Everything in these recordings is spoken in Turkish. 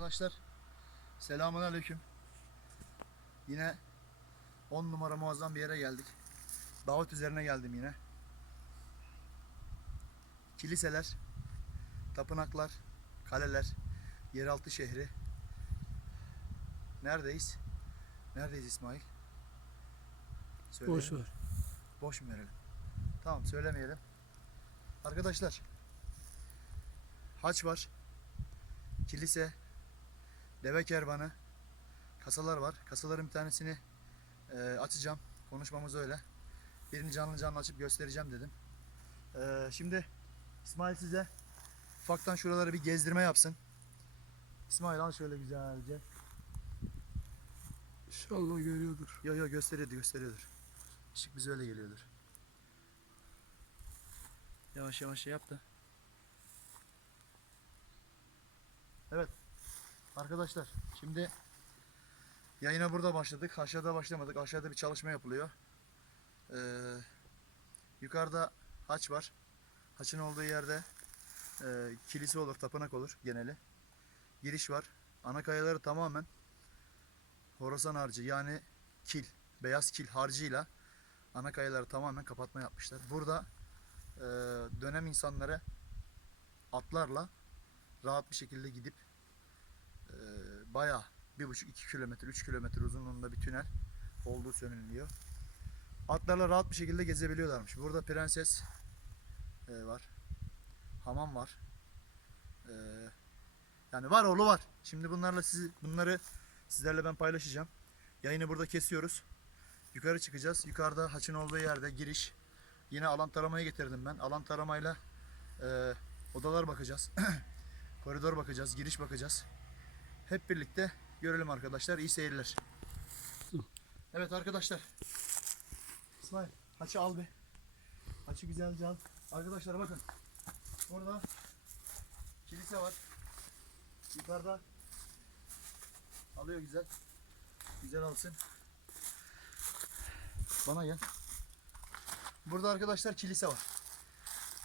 Arkadaşlar selamun aleyküm. Yine 10 numara muazzam bir yere geldik. Davet üzerine geldim yine. Kiliseler, tapınaklar, kaleler, yeraltı şehri. Neredeyiz? Neredeyiz İsmail? Söyleyelim Boş ver. Boş mu verelim? Tamam söylemeyelim. Arkadaşlar haç var. Kilise, deve kervanı, kasalar var. Kasaların bir tanesini e, açacağım. Konuşmamız öyle. Birini canlı canlı açıp göstereceğim dedim. E, şimdi İsmail size ufaktan şuraları bir gezdirme yapsın. İsmail al şöyle güzelce. İnşallah görüyordur. Yo yo gösteriyordu gösteriyordur. Işık bize öyle geliyordur. Yavaş yavaş şey yap da. Evet. Arkadaşlar şimdi yayına burada başladık. Aşağıda başlamadık. Aşağıda bir çalışma yapılıyor. Ee, yukarıda haç var. Haçın olduğu yerde e, kilise olur, tapınak olur geneli. Giriş var. Ana kayaları tamamen Horasan harcı yani kil, beyaz kil harcıyla ana kayaları tamamen kapatma yapmışlar. Burada e, dönem insanları atlarla rahat bir şekilde gidip e, bayağı bir buçuk iki kilometre, üç kilometre uzunluğunda bir tünel olduğu söyleniyor. Atlarla rahat bir şekilde gezebiliyorlarmış. Burada prenses e, var. Hamam var. E, yani var oğlu var. Şimdi bunlarla sizi bunları Sizlerle ben paylaşacağım. Yayını burada kesiyoruz. Yukarı çıkacağız. Yukarıda haçın olduğu yerde giriş. Yine alan taramayı getirdim ben. Alan taramayla e, odalar bakacağız. Koridor bakacağız. Giriş bakacağız. Hep birlikte görelim arkadaşlar. İyi seyirler. Evet arkadaşlar. İsmail haçı al be. Haçı güzelce al. Arkadaşlar bakın. Burada kilise var. Yukarıda Alıyor güzel. Güzel alsın. Bana gel. Burada arkadaşlar kilise var.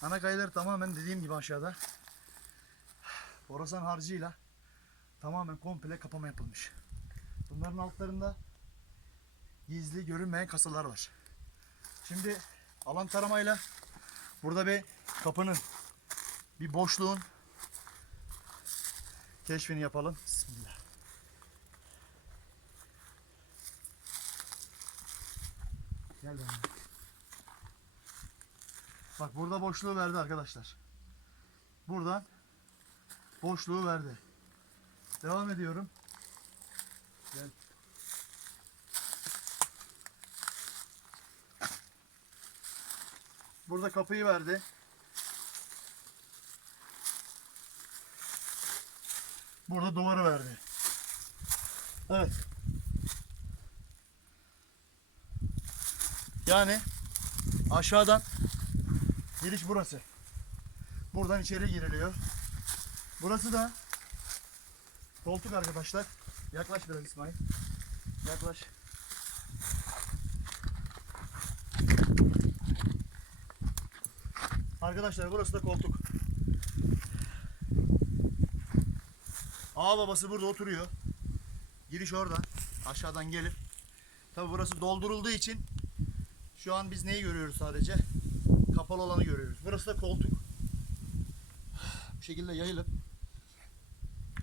Ana kayaları tamamen dediğim gibi aşağıda. Horasan harcıyla tamamen komple kapama yapılmış. Bunların altlarında gizli görünmeyen kasalar var. Şimdi alan taramayla burada bir kapının bir boşluğun keşfini yapalım. Bismillah. Gel benimle. Bak burada boşluğu verdi arkadaşlar. Buradan boşluğu verdi. Devam ediyorum. Gel. Burada kapıyı verdi. Burada duvarı verdi. Evet. Yani aşağıdan giriş burası. Buradan içeri giriliyor. Burası da koltuk arkadaşlar. Yaklaş biraz İsmail. Yaklaş. Arkadaşlar burası da koltuk. Ağa babası burada oturuyor. Giriş oradan. Aşağıdan gelip. Tabi burası doldurulduğu için şu an biz neyi görüyoruz sadece? Kapalı olanı görüyoruz. Burası da koltuk. Bu şekilde yayılıp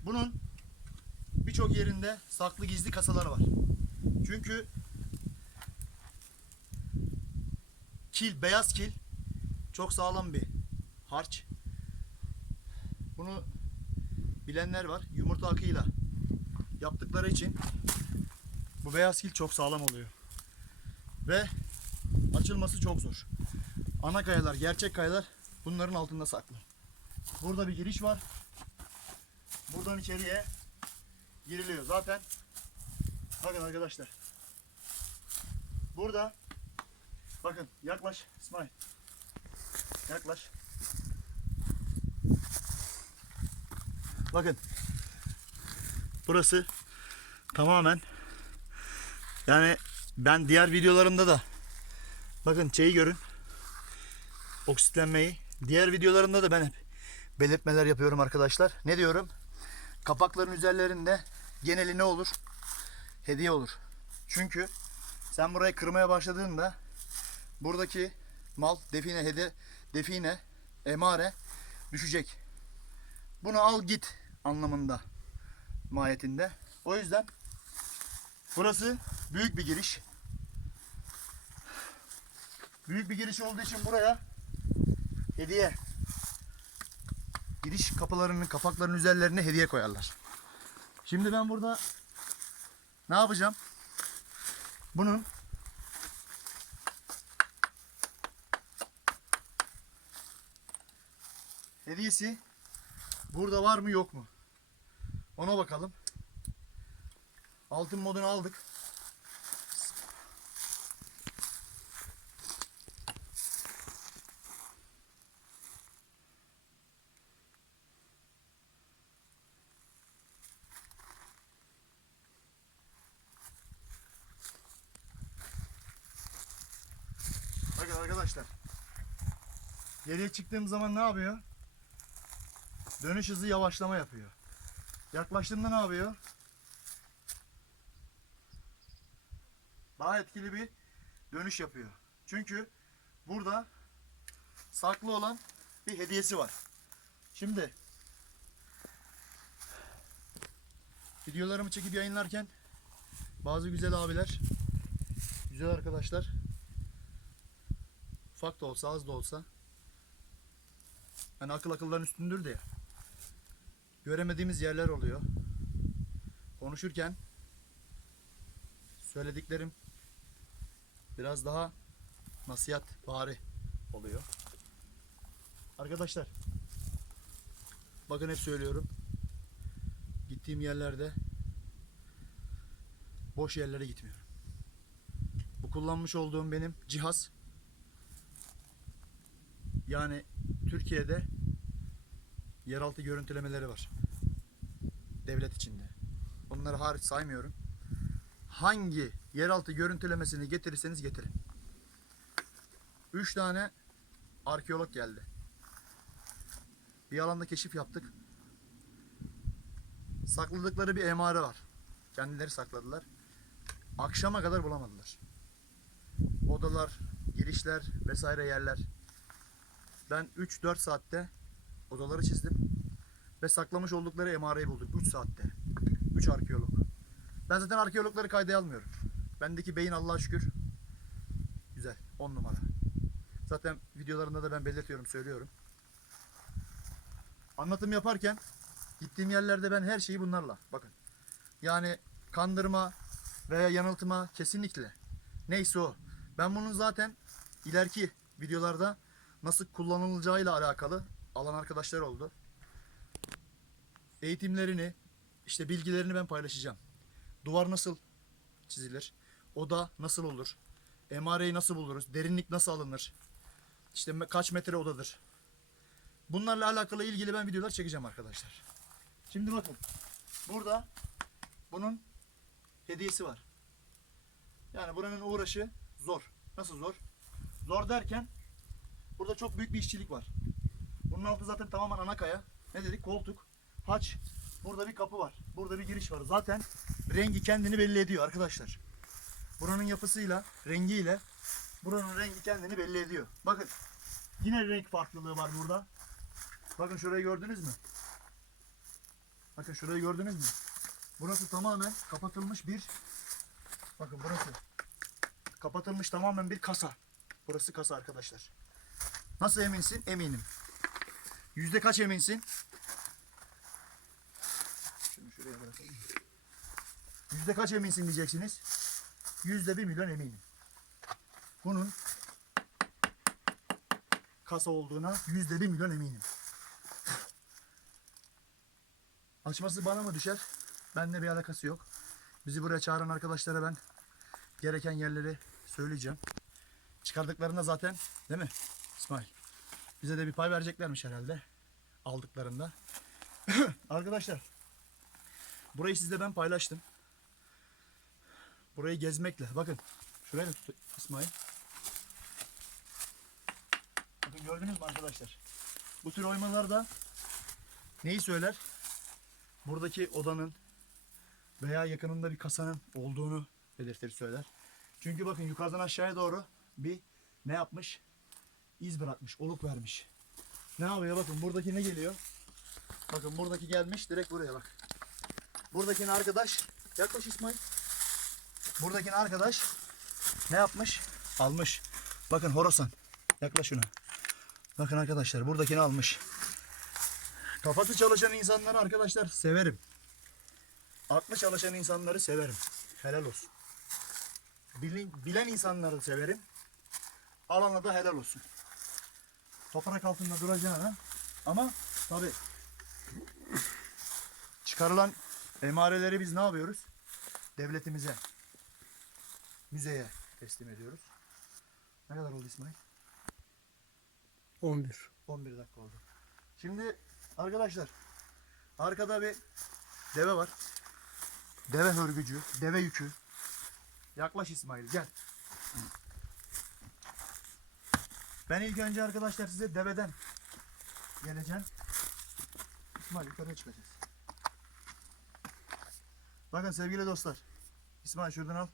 bunun birçok yerinde saklı gizli kasalar var. Çünkü kil, beyaz kil çok sağlam bir harç. Bunu bilenler var. Yumurta akıyla yaptıkları için bu beyaz kil çok sağlam oluyor. Ve açılması çok zor. Ana kayalar, gerçek kayalar bunların altında saklı. Burada bir giriş var. Buradan içeriye giriliyor. Zaten bakın arkadaşlar. Burada bakın yaklaş İsmail. Yaklaş. Bakın. Burası tamamen yani ben diğer videolarımda da bakın şeyi görün. Oksitlenmeyi. Diğer videolarımda da ben hep belirtmeler yapıyorum arkadaşlar. Ne diyorum? kapakların üzerlerinde geneli ne olur? Hediye olur. Çünkü sen burayı kırmaya başladığında buradaki mal define hede define emare düşecek. Bunu al git anlamında mahiyetinde. O yüzden burası büyük bir giriş. Büyük bir giriş olduğu için buraya hediye giriş kapılarının kapaklarının üzerlerine hediye koyarlar. Şimdi ben burada ne yapacağım? Bunun hediyesi burada var mı yok mu? Ona bakalım. Altın modunu aldık. Bakın arkadaşlar. Geriye çıktığım zaman ne yapıyor? Dönüş hızı yavaşlama yapıyor. Yaklaştığımda ne yapıyor? Daha etkili bir dönüş yapıyor. Çünkü burada saklı olan bir hediyesi var. Şimdi videolarımı çekip yayınlarken bazı güzel abiler, güzel arkadaşlar ufak da olsa az da olsa hani akıl akılların üstündür diye göremediğimiz yerler oluyor. Konuşurken söylediklerim biraz daha nasihat bari oluyor. Arkadaşlar bakın hep söylüyorum. Gittiğim yerlerde boş yerlere gitmiyorum. Bu kullanmış olduğum benim cihaz yani Türkiye'de yeraltı görüntülemeleri var. Devlet içinde. Onları hariç saymıyorum. Hangi yeraltı görüntülemesini getirirseniz getirin. 3 tane arkeolog geldi. Bir alanda keşif yaptık. Sakladıkları bir emare var. Kendileri sakladılar. Akşama kadar bulamadılar. Odalar, girişler vesaire yerler. Ben 3-4 saatte odaları çizdim. Ve saklamış oldukları emareyi bulduk 3 saatte. 3 arkeolog. Ben zaten arkeologları kayda almıyorum. Bendeki beyin Allah'a şükür güzel. 10 numara. Zaten videolarında da ben belirtiyorum, söylüyorum. Anlatım yaparken gittiğim yerlerde ben her şeyi bunlarla. Bakın. Yani kandırma veya yanıltma kesinlikle. Neyse o. Ben bunun zaten ileriki videolarda nasıl kullanılacağıyla alakalı alan arkadaşlar oldu. Eğitimlerini, işte bilgilerini ben paylaşacağım. Duvar nasıl çizilir? Oda nasıl olur? Emareyi nasıl buluruz? Derinlik nasıl alınır? İşte kaç metre odadır? Bunlarla alakalı ilgili ben videolar çekeceğim arkadaşlar. Şimdi bakın. Burada bunun hediyesi var. Yani buranın uğraşı zor. Nasıl zor? Zor derken burada çok büyük bir işçilik var. Bunun altı zaten tamamen ana kaya. Ne dedik? Koltuk, haç. Burada bir kapı var. Burada bir giriş var. Zaten rengi kendini belli ediyor arkadaşlar. Buranın yapısıyla, rengiyle buranın rengi kendini belli ediyor. Bakın. Yine renk farklılığı var burada. Bakın şurayı gördünüz mü? Bakın şurayı gördünüz mü? Burası tamamen kapatılmış bir Bakın burası kapatılmış tamamen bir kasa. Burası kasa arkadaşlar. Nasıl eminsin? Eminim. Yüzde kaç eminsin? Şunu şuraya bırakalım. Yüzde kaç eminsin diyeceksiniz. Yüzde bir milyon eminim. Bunun kasa olduğuna yüzde bir milyon eminim. Açması bana mı düşer? Bende bir alakası yok. Bizi buraya çağıran arkadaşlara ben gereken yerleri söyleyeceğim. Çıkardıklarında zaten değil mi İsmail? Bize de bir pay vereceklermiş herhalde. Aldıklarında. Arkadaşlar. Burayı sizle ben paylaştım. Burayı gezmekle. Bakın. Şurayı da tut İsmail. Bakın gördünüz mü arkadaşlar? Bu tür oymalarda neyi söyler? buradaki odanın veya yakınında bir kasanın olduğunu belirtir söyler. Çünkü bakın yukarıdan aşağıya doğru bir ne yapmış? İz bırakmış, oluk vermiş. Ne yapıyor bakın buradaki ne geliyor? Bakın buradaki gelmiş direkt buraya bak. Buradakini arkadaş yaklaş İsmail. Buradakini arkadaş ne yapmış? Almış. Bakın Horasan. Yaklaş şuna. Bakın arkadaşlar buradakini almış. Kafası çalışan insanları arkadaşlar severim. Aklı çalışan insanları severim. Helal olsun. Bilin, bilen insanları severim. Alana da helal olsun. Toprak altında duracağına ama tabi çıkarılan emareleri biz ne yapıyoruz? Devletimize, müzeye teslim ediyoruz. Ne kadar oldu İsmail? 11. 11 dakika oldu. Şimdi arkadaşlar arkada bir deve var. Deve hörgücü, deve yükü. Yaklaş İsmail gel. Ben ilk önce arkadaşlar size deveden geleceğim. İsmail yukarıya çıkacağız. Bakın sevgili dostlar. İsmail şuradan al.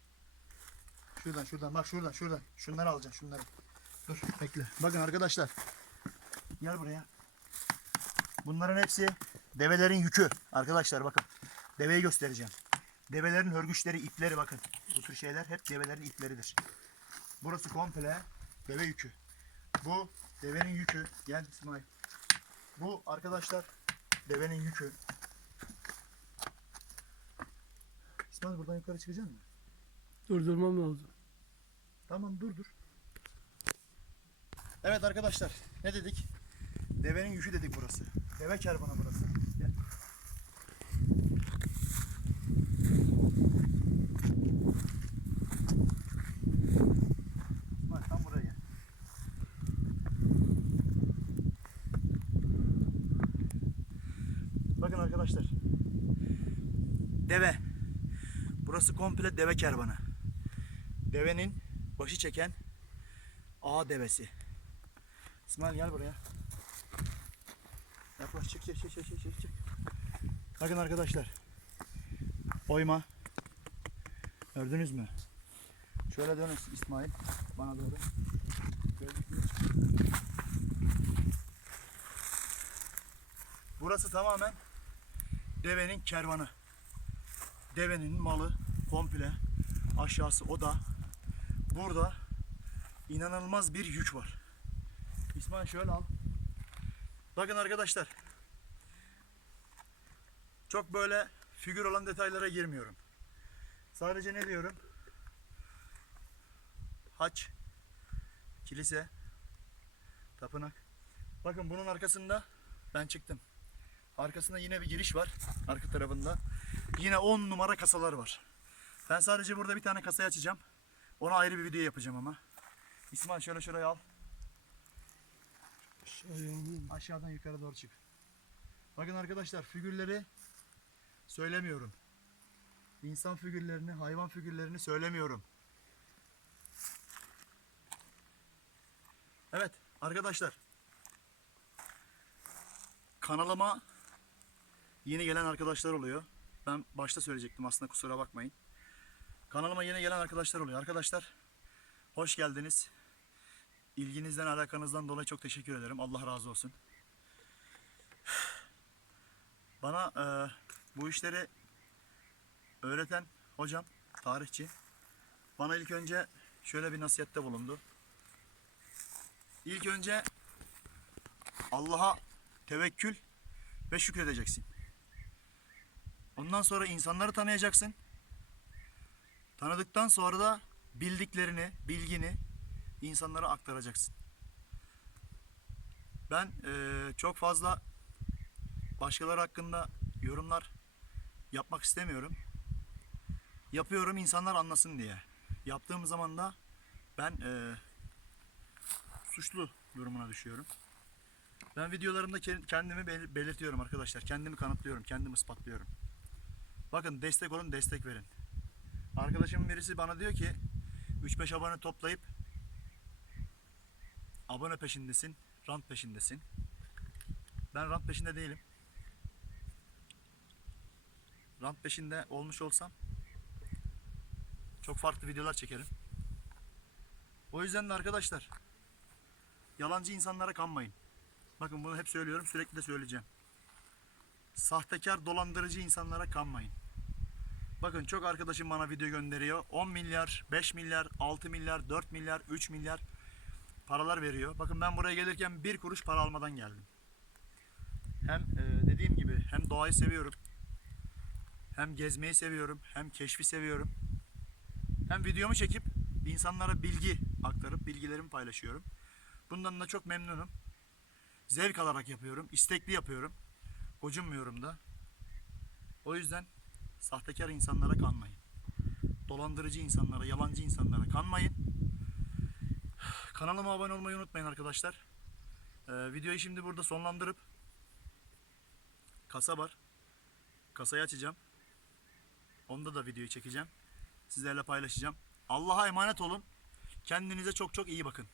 Şuradan şuradan bak şuradan şuradan. Şunları alacaksın şunları. Dur bekle. Bakın arkadaşlar. Gel buraya. Bunların hepsi develerin yükü. Arkadaşlar bakın. Deveyi göstereceğim. Develerin hörgüçleri, ipleri bakın. Bu tür şeyler hep develerin ipleridir. Burası komple deve yükü. Bu devenin yükü. Gel İsmail. Bu arkadaşlar devenin yükü. İsmail buradan yukarı çıkacak mısın? Durdurmam lazım. Tamam dur dur. Evet arkadaşlar ne dedik? Devenin yükü dedik burası. Deve kervanı burası. Gel. Bak tam buraya gel. Bakın arkadaşlar. Deve. Burası komple deve kervanı. Devenin başı çeken ağa devesi. İsmail gel buraya. Yaklaş çık çık çık çık çık çık. Bakın arkadaşlar. Oyma. Gördünüz mü? Şöyle dön İsmail. Bana doğru. Burası tamamen devenin kervanı. Devenin malı komple aşağısı oda. Burada inanılmaz bir yük var. İsmail şöyle al. Bakın arkadaşlar. Çok böyle figür olan detaylara girmiyorum. Sadece ne diyorum? Haç, kilise, tapınak. Bakın bunun arkasında ben çıktım. Arkasında yine bir giriş var. Arka tarafında. Yine 10 numara kasalar var. Ben sadece burada bir tane kasayı açacağım. Ona ayrı bir video yapacağım ama. İsmail şöyle şuraya al. Aşağıdan yukarı doğru çık. Bakın arkadaşlar figürleri söylemiyorum. İnsan figürlerini, hayvan figürlerini söylemiyorum. Evet arkadaşlar. Kanalıma yeni gelen arkadaşlar oluyor. Ben başta söyleyecektim aslında kusura bakmayın. Kanalıma yeni gelen arkadaşlar oluyor. Arkadaşlar hoş geldiniz. İlginizden, alakanızdan dolayı çok teşekkür ederim. Allah razı olsun. Bana e, bu işleri öğreten hocam, tarihçi, bana ilk önce şöyle bir nasihatte bulundu. İlk önce Allah'a tevekkül ve şükredeceksin. Ondan sonra insanları tanıyacaksın. Tanıdıktan sonra da bildiklerini, bilgini insanlara aktaracaksın. Ben eee, çok fazla başkaları hakkında yorumlar yapmak istemiyorum. Yapıyorum insanlar anlasın diye. Yaptığım zaman da ben eee, suçlu durumuna düşüyorum. Ben videolarımda ke- kendimi bel- belirtiyorum arkadaşlar. Kendimi kanıtlıyorum, kendimi ispatlıyorum. Bakın destek olun, destek verin. Arkadaşımın birisi bana diyor ki 3-5 abone toplayıp abone peşindesin, rant peşindesin. Ben rant peşinde değilim. rant peşinde olmuş olsam çok farklı videolar çekerim. O yüzden de arkadaşlar yalancı insanlara kanmayın. Bakın bunu hep söylüyorum sürekli de söyleyeceğim. Sahtekar dolandırıcı insanlara kanmayın. Bakın çok arkadaşım bana video gönderiyor. 10 milyar, 5 milyar, 6 milyar, 4 milyar, 3 milyar paralar veriyor. Bakın ben buraya gelirken bir kuruş para almadan geldim. Hem e, dediğim gibi hem doğayı seviyorum. Hem gezmeyi seviyorum. Hem keşfi seviyorum. Hem videomu çekip insanlara bilgi aktarıp bilgilerimi paylaşıyorum. Bundan da çok memnunum. Zevk alarak yapıyorum. istekli yapıyorum. Gocunmuyorum da. O yüzden sahtekar insanlara kanmayın. Dolandırıcı insanlara, yalancı insanlara kanmayın. Kanalıma abone olmayı unutmayın arkadaşlar. Ee, videoyu şimdi burada sonlandırıp kasa var. Kasayı açacağım. Onda da videoyu çekeceğim. Sizlerle paylaşacağım. Allah'a emanet olun. Kendinize çok çok iyi bakın.